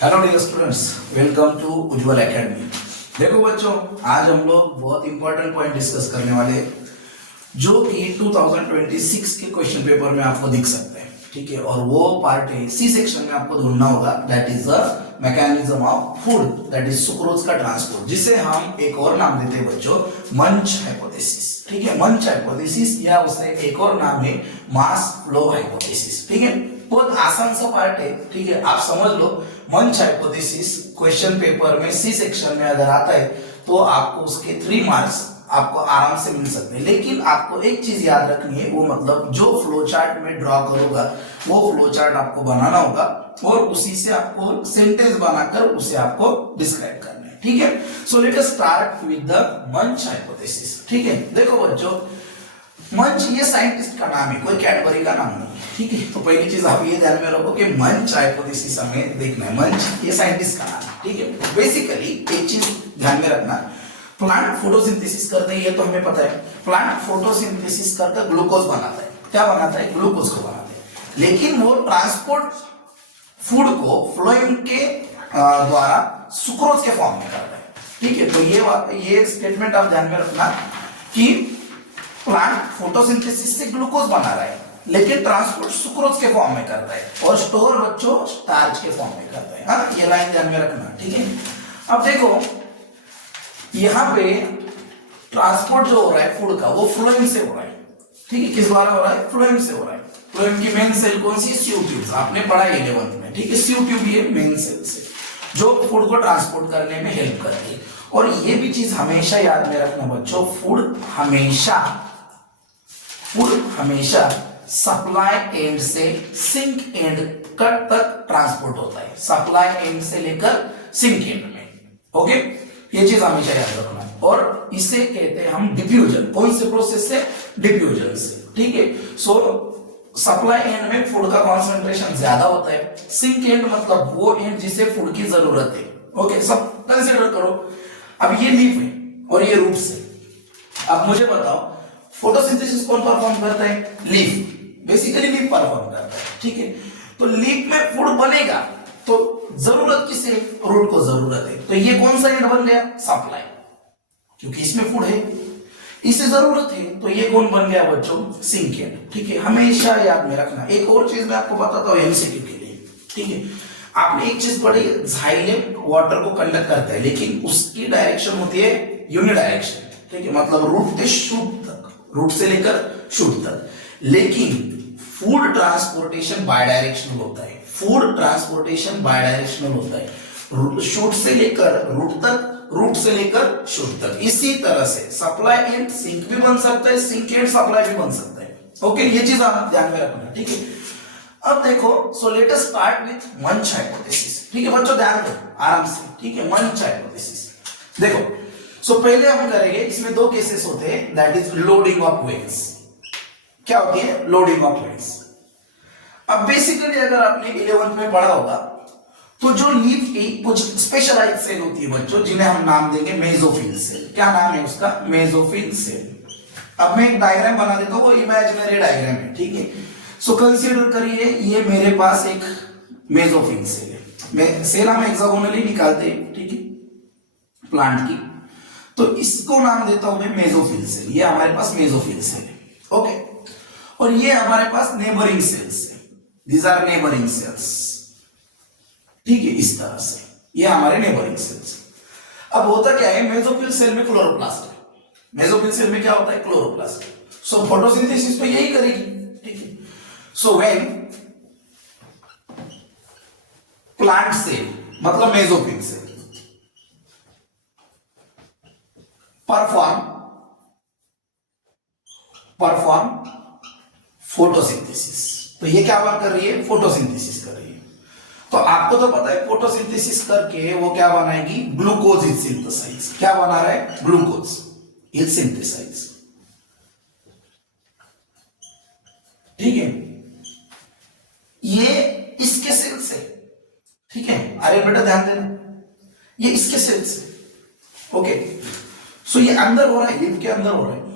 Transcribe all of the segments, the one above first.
Hello dear students, welcome to Ujjwal academy. देखो बच्चों, आज हम लोग बहुत इंपॉर्टेंट पॉइंट डिस्कस करने वाले हैं जो कि 2026 के क्वेश्चन पेपर में आपको दिख सकते हैं। ठीक है, और वो पार्ट है सी सेक्शन में आपको ढूंढना होगा, that is the mechanism of food, that is sucrose का ट्रांसपोर्ट, जिसे हम एक और नाम देते हैं बच्चों, मंच हाइपोथेसिस। ठीक है, मंच हाइपोथेसिस या उसे एक और नाम है मास फ्लो हाइपोथेसिस। ठीक है, बहुत आसान सा पार्ट है। ठीक है, आप समझ लो, मंच हाइपोथेसिस क्वेश्चन पेपर में सी सेक्शन में अगर आता है तो आपको उसके 3 मार्क्स आपको आराम से मिल सकते हैं। लेकिन आपको एक चीज याद रखनी है, वो मतलब जो फ्लो चार्ट में ड्रॉ करूंगा वो फ्लो चार्ट आपको बनाना होगा और उसी से आपको सेंटेंस बनाकर उसे आपको डिस्क्राइब करना है। ठीक है, so let us start with the मंच हाइपोथेसिस। ठीक है, देखो बच्चों, मंच ये साइंटिस्ट का नाम है, कोई कैडबरी का नाम नहीं। ठीक है, तो पहली चीज आप ये ध्यान में रखो कि मंच हाइपोथेसिस हमें देखना है, मंच ये साइंटिस्ट का नाम है। ठीक है, बेसिकली एक चीज ध्यान में रखना, प्लांट फोटोसिंथेसिस करते हैं, ये तो हमें पता है। प्लांट फोटोसिंथेसिस करके ग्लूकोज बनाता है। क्या बनाता है? ग्लूकोज को बनाता है। लेकिन वो ट्रांसपोर्ट फूड को फ्लोएम के द्वारा सुक्रोज के फॉर्म में करता है। ठीक है, तो ये स्टेटमेंट आप ध्यान में रखना कि प्लांट फोटोसिंथेसिस से ग्लूकोज बना रहा है लेकिन ट्रांसपोर्ट सुक्रोज के फॉर्म में करता है और स्टोर बच्चों स्टार्च के फॉर्म में करता है। हाँ, ये लाइन ध्यान में रखना। ठीक है, अब देखो यहां पे ट्रांसपोर्ट जो हो रहा है फूड का वो फ्लोएम से हो रहा है। ठीक है, किस द्वारा हो रहा है? फ्लोएम से हो रहा है। फ्लोएम की मेन सेल कौन सी? स्यू ट्यूब। आपने पढ़ा है 11th में। ठीक है, स्यू ट्यूब ये मेन सेल से जो फूड को ट्रांसपोर्ट करने में हेल्प करती है। और ये भी चीज हमेशा याद में रखना बच्चों, फूड हमेशा सप्लाई एंड से सिंक एंड कट तक ट्रांसपोर्ट होता है, सप्लाई एंड से लेकर सिंक एंड में। ओके, ये चीज हमेशा याद रखना। और इसे कहते हैं हम डिफ्यूजन। कौन से प्रोसेस से? डिफ्यूजन से। ठीक है, सो सप्लाई एंड में फूड का कंसंट्रेशन ज्यादा होता है, सिंक एंड मतलब वो एंड जिसे फूड की जरूरत है। ओके, सब कंसीडर करो। अब ये लीफ है और ये रूट्स है। अब मुझे बताओ, फोटोसिंथेसिस कौन परफॉर्म करता है? लीफ। बेसिकली लीफ परफॉर्म करता है। ठीक है, तो लीफ में फूड बनेगा तो जरूरत किसे? रूट को जरूरत है। तो ये कौन सा एंड बन गया? सप्लाई, क्योंकि इसमें फूड है, इसे जरूरत है। तो ये कौन बन गया बच्चों? Sink end. ठीक है, हमेशा याद में रखना। एक और चीज मैं आपको बताता हूं एमसीक्यू के लिए। ठीक है, आपने एक चीज पढ़ी, जाइलेम वाटर को कंडक्ट करता है लेकिन उसकी डायरेक्शन होती है यूनिडायरेक्शन। ठीक है, मतलब रूट से शूट तक, रूट से लेकर शूट तक। लेकिन फूड ट्रांसपोर्टेशन बाय डायरेक्शनल होता है। फूड ट्रांसपोर्टेशन बाय डायरेक्शनल होता है, शूट से लेकर रूट तक, रूट से लेकर शूट तक। इसी तरह से सप्लाई एंड सिंक भी बन सकता है, सिंक एंड सप्लाई भी बन सकता है। ओके, ये चीज आप ध्यान में रखना। ठीक है, अब देखो, so let us start with मंच हाइपोथेसिस। ठीक है बच्चों, ध्यान दो आराम से। ठीक है, मंच हाइपोथेसिस देखो, सो पहले हम करेंगे, इसमें 2 केसेस होते हैं, that is loading of veins. क्या होती है? Loading of veins. अब बेसिकली अगर आपने 11th में पढ़ा होगा तो जो लीफ की कुछ स्पेशलाइज्ड सेल होती है बच्चों, जिन्हें हम नाम देंगे मेसोफिल सेल। क्या नाम है उसका? Mesophyll cell. अब मैं एक डायग्राम बना देता हूं, वो इमेजिनरी डायग्राम है। ठीक है, सो कंसीडर करिए ये मेरे पास एक मेसोफिल सेल है। मैं सेल हम हेक्सागोनली निकालते हैं। ठीक है, प्लांट की, तो इसको नाम देता हूं मैं मेसोफिल सेल। ये हमारे पास मेसोफिल सेल है। ओके, और ये हमारे पास नेबरिंग सेल्स है, दीज आर नेबरिंग सेल्स। ठीक है, इस तरह से ये हमारे नेबरिंग सेल्स। अब होता क्या है, मेसोफिल सेल में क्लोरोप्लास्ट है। मेसोफिल सेल में क्या होता है? क्लोरोप्लास्ट। सो फोटोसिंथेसिस तो यही करेगी। ठीक है, सो व्हेन प्लांट सेल मतलब मेसोफिल सेल परफॉर्म फोटोसिंथेसिस, तो ये क्या बात कर रही है? फोटोसिंथेसिस कर रही है। तो आपको तो पता है फोटोसिंथेसिस करके वो क्या बनाएगी? Glucose is synthesise. क्या बना रहा है? Glucose is synthesise. ठीक है, ये इसके सेल से। ठीक है, अरे बेटा ध्यान देना, ये इसके सेल से। ओके, सो ये अंदर हो रहा है, लीफ के अंदर हो रहा है।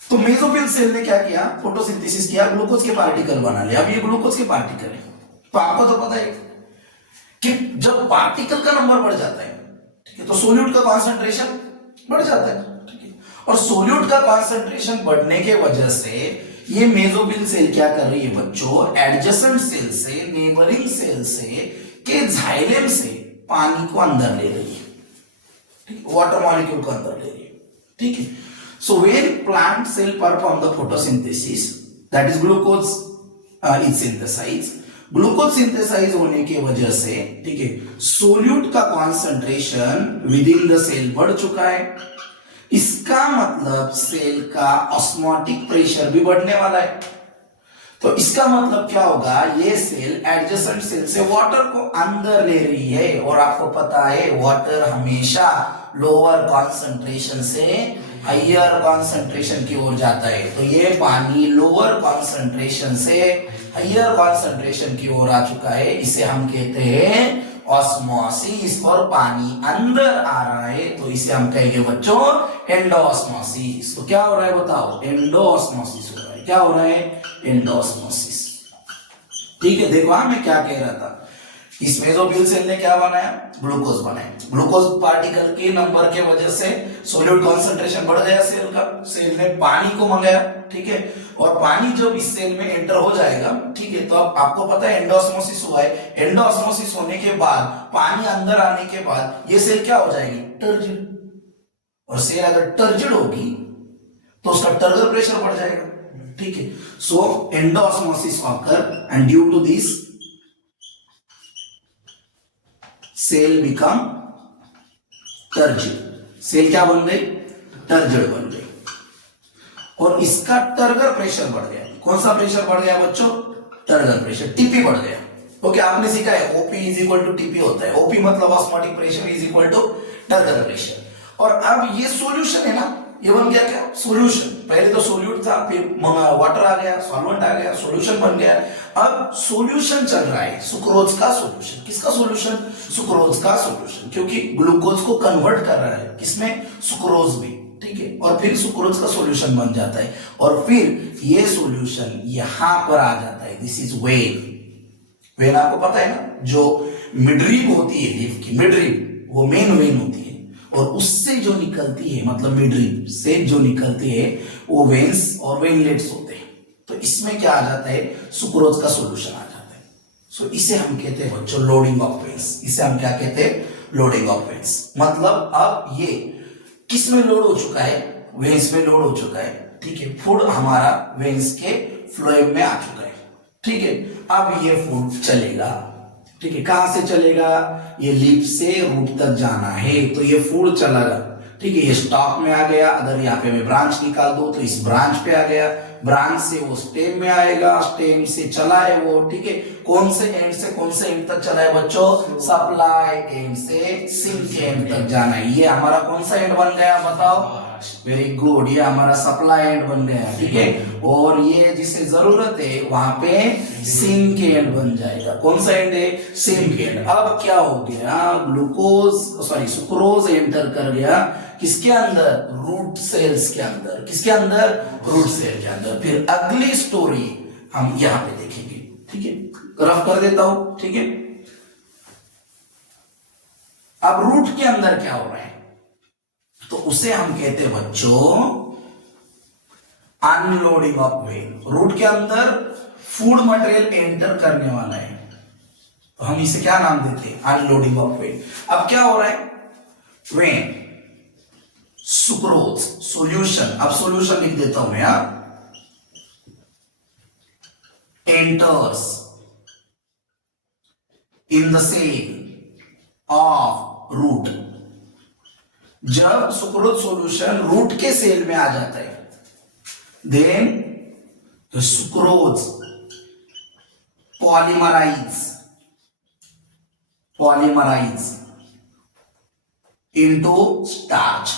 तो मेसोफिल सेल ने क्या किया? फोटोसिंथेसिस किया, ग्लूकोज के पार्टिकल बना लिया। अब ये ग्लूकोज के पार्टिकल है, तो आपको तो पता है कि जब पार्टिकल का नंबर बढ़ जाता है, ठीक है, तो सोल्यूट का कॉन्सेंट्रेशन बढ़ जाता है, ठीक है, और सोल्यूट का कॉन्सेंट्रेशन बढ़ने के वजह से ये मेसोफिल सेल क्या कर रही है बच्चों, एडजेसेंट सेल से, नेबरिंग सेल से के जाइलम से पानी को अंदर ले रही है, ठीक है, वाटर मॉलिक्यूल को अंदर ले रही है, ठीक है। So when plant cell perform the photosynthesis, that is glucose is synthesise, glucose synthesise होने की वजह से, ठीक है, सोल्यूट का concentration within the cell बढ़ चुका है। इसका मतलब सेल का ऑस्मोटिक प्रेशर भी बढ़ने वाला है। तो इसका मतलब क्या होगा, ये सेल एडजेसेंट सेल से वाटर को अंदर ले रही है, और आपको पता है वाटर हमेशा लोअर कॉन्सेंट्रेशन से हायर कॉन्सेंट्रेशन की ओर जाता है। तो ये पानी लोअर कॉन्सेंट्रेशन से हायर कॉन्सेंट्रेशन की ओर आ चुका है, इसे हम कहते हैं ऑस्मोसिस, और पानी अंदर आ रहा है तो इसे हम कहेंगे बच्चों एंडोऑस्मोसिस। तो क्या हो रहा है बताओ, एंडोऑस्मोसिस हो रहा है। क्या हो रहा है, एंडोऑस्मोसिस, ठीक है। देखो मैं क्या कह रहा था, इस मेसोफिल सेल ने क्या बनाया, ग्लूकोज बनाया। ग्लूकोज पार्टिकल के नंबर के वजह से सोल्यूट कॉन्सेंट्रेशन बढ़ गया सेल का, सेल ने पानी को मंगाया, ठीक है, और पानी जब इस सेल में एंटर हो जाएगा, ठीक है, तो अब आपको पता है एंडोऑस्मोसिस हुआ है। एंडोऑस्मोसिस होने के बाद पानी अंदर आने के बाद ये सेल क्या हो जाएगी, टर्जिड, और सेल अगर टर्जिड होगी तो उसका टर्गर प्रेशर बढ़ जाएगा, ठीक है। So endosmosis occur and due to this cell become turgid, cell क्या बन गई, टर्जिड बन गई, और इसका टर्गर प्रेशर बढ़ गया। कौन सा प्रेशर बढ़ गया बच्चों, टर्गर प्रेशर, टीपी बढ़ गया। ओके, आपने सीखा है OP is equal to TP होता है। ओपी मतलब osmotic pressure is equal to turgor pressure. और अब ये सॉल्यूशन है ना, ये बन गया क्या, सॉल्यूशन। पहले तो सोल्यूट था, फिर वाटर आ गया, सॉल्वेंट आ गया, सॉल्यूशन बन गया। अब सॉल्यूशन चल रहा है, सुक्रोज का सॉल्यूशन। किसका सॉल्यूशन, सुक्रोज का सॉल्यूशन, क्योंकि ग्लूकोज को कन्वर्ट कर रहा है किसमें, सुक्रोज में, ठीक है, और फिर सुक्रोज का सॉल्यूशन बन जाता है, और फिर ये सॉल्यूशन यहां पर आ जाता है। This is when. वेन आपको पता है ना, जो मिडरीब होती है लीफ की, मिडरीब वो मेन वेन होती है, और उससे जो निकलती है, मतलब मिडरीब से जो निकलती है वो वेन्स और वेनलेट्स होते हैं। तो इसमें क्या आ जाता है, सुक्रोज का सॉल्यूशन आ जाता है। सो इसे हम कहते हैं बच्चों लोडिंग ऑफ वेन्स। इसे हम क्या कहते हैं, लोडिंग ऑफ वेन्स। मतलब अब ये किस में लोड हो चुका है, वेन्स में लोड हो चुका है, ठीक है। फूड हमारा वेन्स के फ्लोएम में आ चुका है, ठीक है। अब ये फूड चलेगा, ठीक है, कहां से चलेगा, ये लीफ से रूट तक जाना है, तो ये फूड चलेगा, ठीक है। ये स्टॉक में आ गया, अगर यहाँ पे मैं ब्रांच निकाल दो तो इस ब्रांच पे आ गया, ब्रांच से वो स्टेम में आएगा, स्टेम से चला है वो, ठीक है। कौन से एंड से कौन से एंड तक चला है बच्चों, सप्लाई एंड से सिंक एंड तक जाना है। ये हमारा कौन सा एंड बन गया बताओ, वेरी गुड, ये हमारा सप्लाई एंड बन गया, ठीक है। और ये जिसे जरूरत है वहां पे सिंक एंड बन जाएगा। कौन सा एंड है, सिंक एंड। अब क्या हो गया, ग्लूकोज सॉरी सुक्रोज एंटर कर गया किसके अंदर, रूट सेल्स के अंदर। किसके अंदर, रूट सेल के अंदर। फिर अगली स्टोरी हम यहां पे देखेंगे, ठीक है, रफ कर देता हूं, ठीक है। अब रूट के अंदर क्या हो रहा है, तो उसे हम कहते हैं बच्चों अनलोडिंग ऑफ वेन। रूट के अंदर फूड मटेरियल एंटर करने वाला है, तो हम इसे क्या नाम देते हैं, अनलोडिंग ऑफ वेन। अब क्या हो रहा है, वेन सुक्रोज सॉल्यूशन, अब सॉल्यूशन लिख देता हूं मैं, enters in the cell of root. जब सुक्रोज सॉल्यूशन रूट के सेल में आ जाता है, then the sucrose polymerise into starch.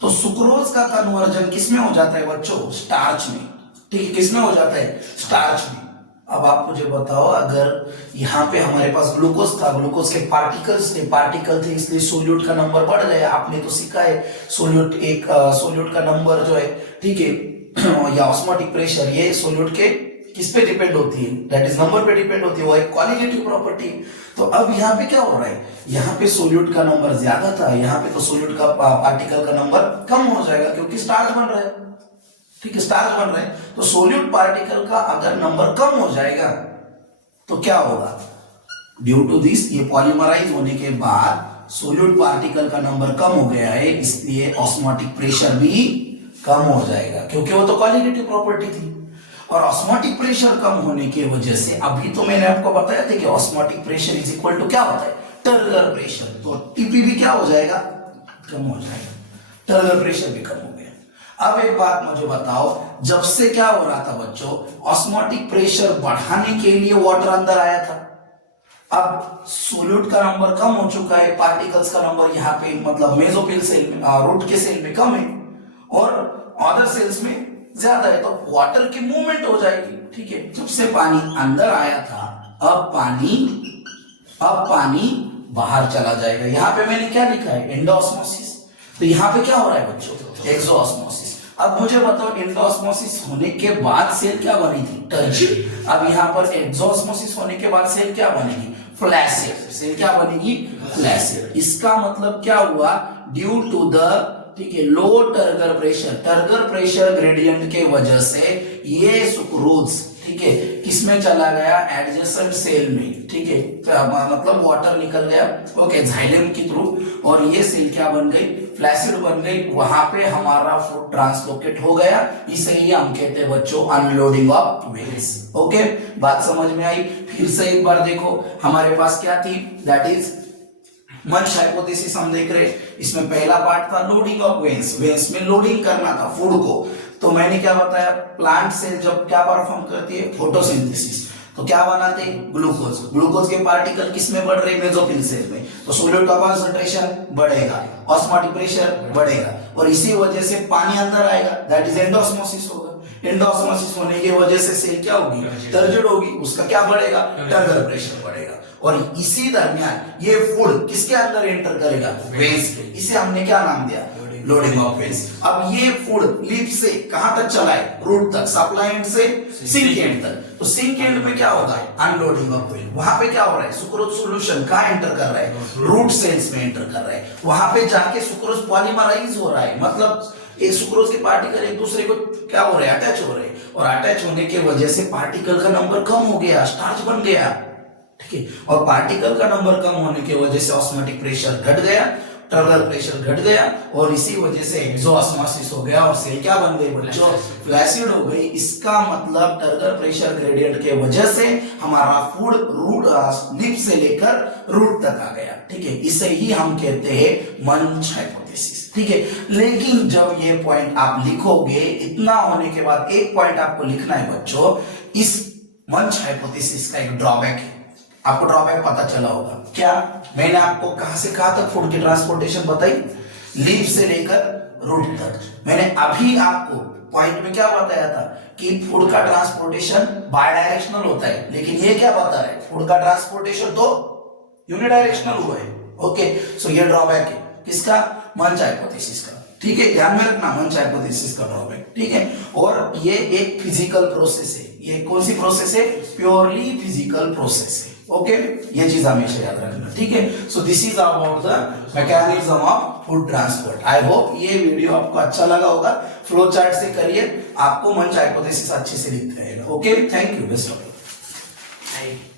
तो सुक्रोज का कन्वर्जन किसमें हो जाता है बच्चों, स्टार्च में, ठीक है। किसमें हो जाता है, स्टार्च में। अब आप मुझे बताओ, अगर यहां पे हमारे पास ग्लूकोज था, ग्लूकोज के पार्टिकल थे, इसलिए सोल्यूट का नंबर बढ़ गया। आपने तो सीखा है सोल्यूट का नंबर जो है, ठीक है, या ऑस्मोटिक प्रेशर, ये सोल्यूट के किस पे डिपेंड होती है, दैट इज नंबर पे डिपेंड होती है, वो एक क्वालिटेटिव प्रॉपर्टी। तो अब यहाँ पे क्या हो रहा है, यहाँ पे सोल्यूट का नंबर ज्यादा था, यहाँ पे तो सोल्यूट का पार्टिकल का नंबर कम हो जाएगा क्योंकि स्टार्च बन रहा है, ठीक है, स्टार्च बन रहा है। तो सोल्यूट पार्टिकल का अगर नंबर कम हो जाएगा तो क्या होगा, ड्यू टू दिस, ये पॉलीमराइज होने के बाद सोल्यूट पार्टिकल का नंबर कम हो गया है, इसलिए ऑस्मोटिक प्रेशर भी कम हो जाएगा क्योंकि वो तो क्वालिटेटिव प्रॉपर्टी थी। और ऑस्मोटिक प्रेशर कम होने की वजह से, अभी तो मैंने आपको बताया था कि osmotic pressure is equal to क्या होता है, टर्गर प्रेशर, तो टीपी भी क्या हो जाएगा, कम हो जाएगा, टर्गर प्रेशर भी कम हो गया। अब एक बात मुझे बताओ, जब से क्या हो रहा था बच्चों, ऑस्मोटिक प्रेशर बढ़ाने के लिए वाटर अंदर आया था, अब सोल्यूट का नंबर कम हो चुका है, पार्टिकल्स का नंबर यहाँ पे मतलब मेसोफिल सेल में, रूट के सेल में कम है और अदर सेल्स में ज्यादा है, तो वाटर की मूवमेंट हो जाएगी, ठीक है। जब से पानी अंदर आया था, अब पानी बाहर चला जाएगा। यहाँ पे मैंने क्या लिखा है, एंडोऑस्मोसिस, तो यहाँ पे क्या हो रहा है बच्चों, एक्सोऑस्मोसिस। अब मुझे बताओ, एंडोऑस्मोसिस होने के बाद सेल क्या बनी थी, टर्जिड। अब यहाँ पर एक्सोऑस्मोसिस होने के बाद सेल क्या बनेगी, फ्लैसिड। सेल क्या बनेगी, फ्लैसिड। इसका मतलब क्या हुआ, ड्यू टू द, ठीक है, लो टर्गर प्रेशर ग्रेडियंट के वजह से ये सुक्रोज, ठीक है, किसमें चला गया, एडजेसेंट सेल में, ठीक है, मतलब वाटर निकल गया, ओके, जाइलम के थ्रू, और ये सेल क्या बन गई, फ्लैसिड बन गई। वहां पे हमारा फूड ट्रांसलोकेट हो गया, इसे ही हम कहते हैं बच्चों अनलोडिंग ऑफ वेल्स। ओके, बात समझ में आई। फिर से एक बार देखो, हमारे पास क्या थी, दैट इज मंच हाइपोथेसिस हम देख रहे। इसमें पहला पार्ट था लोडिंग ऑफ वेन्स, वेन्स में लोडिंग करना था फूड को। तो मैंने क्या बताया, प्लांट सेल जब क्या परफॉर्म करती है, फोटोसिंथेसिस, तो क्या बनाते हैं, ग्लूकोज। ग्लूकोज के पार्टिकल किस में बढ़ रहे हैं, मेसोफिल सेल में, तो सोल्यूट का कंसंट्रेशन बढ़ेगा, ऑस्मोटिक प्रेशर बढ़ेगा, और इसी वजह से पानी अंदर आएगा, दैट इज एंडोऑस्मोसिस होगा। एंडोऑस्मोसिस होने की वजह से सेल क्या होगी, टर्जिड होगी, उसका क्या बढ़ेगा, टर्गर प्रेशर बढ़ेगा। और इसी दरमियान ये फूड किसके अंदर एंटर करेगा, वेन्स के। इसे हमने क्या नाम दिया, लोडिंग ऑफ वेन्स। अब ये फूड लीफ से कहां तक चला है, रूट तक, सप्लाई एंड से सिंक एंड तक। तो सिंक एंड में क्या होगा, अनलोडिंग ऑफ वेन। वहां पे क्या हो रहा है, सुक्रोज सॉल्यूशन कहां एंटर कर रहा है, रूट सेल्स में एंटर कर रहा है। वहां पे जाके सुक्रोज पॉलीमराइज हो रहा है, मतलब एक सुक्रोज के पार्टिकल एक दूसरे को क्या हो रहे हैं, अटैच हो रहे हैं, और अटैच होने की वजह से पार्टिकल का नंबर कम हो गया, स्टार्च बन गया, ठीक है। और पार्टिकल का नंबर कम होने की वजह से ऑस्मोटिक प्रेशर घट गया, टर्गर प्रेशर घट गया, और इसी वजह से एक्सोऑस्मोसिस हो गया, और सेल क्या बन गई बच्चों, फ्लैसिड हो गई। इसका मतलब टर्गर प्रेशर ग्रेडियंट के वजह से हमारा फूड रूट लिप से लेकर रूट तक आ गया, ठीक है। इसे ही हम कहते हैं मंच हाइपोथेसिस, ठीक है। लेकिन जब ये पॉइंट आप लिखोगे, इतना होने के बाद एक पॉइंट आपको लिखना है बच्चों, इस मंच हाइपोथेसिस का एक ड्रॉबैक है। आपको ड्रॉबैक पता चला होगा क्या, मैंने आपको कहां से कहां तक फूड की ट्रांसपोर्टेशन बताई, लीफ से लेकर रूट तक। मैंने अभी आपको पॉइंट में क्या बताया था कि फूड का ट्रांसपोर्टेशन बाय डायरेक्शनल होता है, लेकिन ये क्या बता रहा है, फूड का ट्रांसपोर्टेशन तो यूनिडायरेक्शनल हुआ है। ओके, सो ये ड्रॉबैक है किसका, मंच हाइपोथेसिस का, ठीक है, ध्यान में रखना, मंच हाइपोथेसिस का ड्रॉबैक, ठीक है। और ये एक फिजिकल प्रोसेस है, ये कौन सी प्रोसेस है, प्योरली फिजिकल प्रोसेस है। ओके, ये चीज हमेशा याद रखना, ठीक है। So this is about the mechanism of food transport. I hope ये वीडियो आपको अच्छा लगा होगा। फ्लो चार्ट से करिए, आपको मंच हाइपोथेसिस अच्छे से लिखते रहेगा। Okay, thank you, best of luck.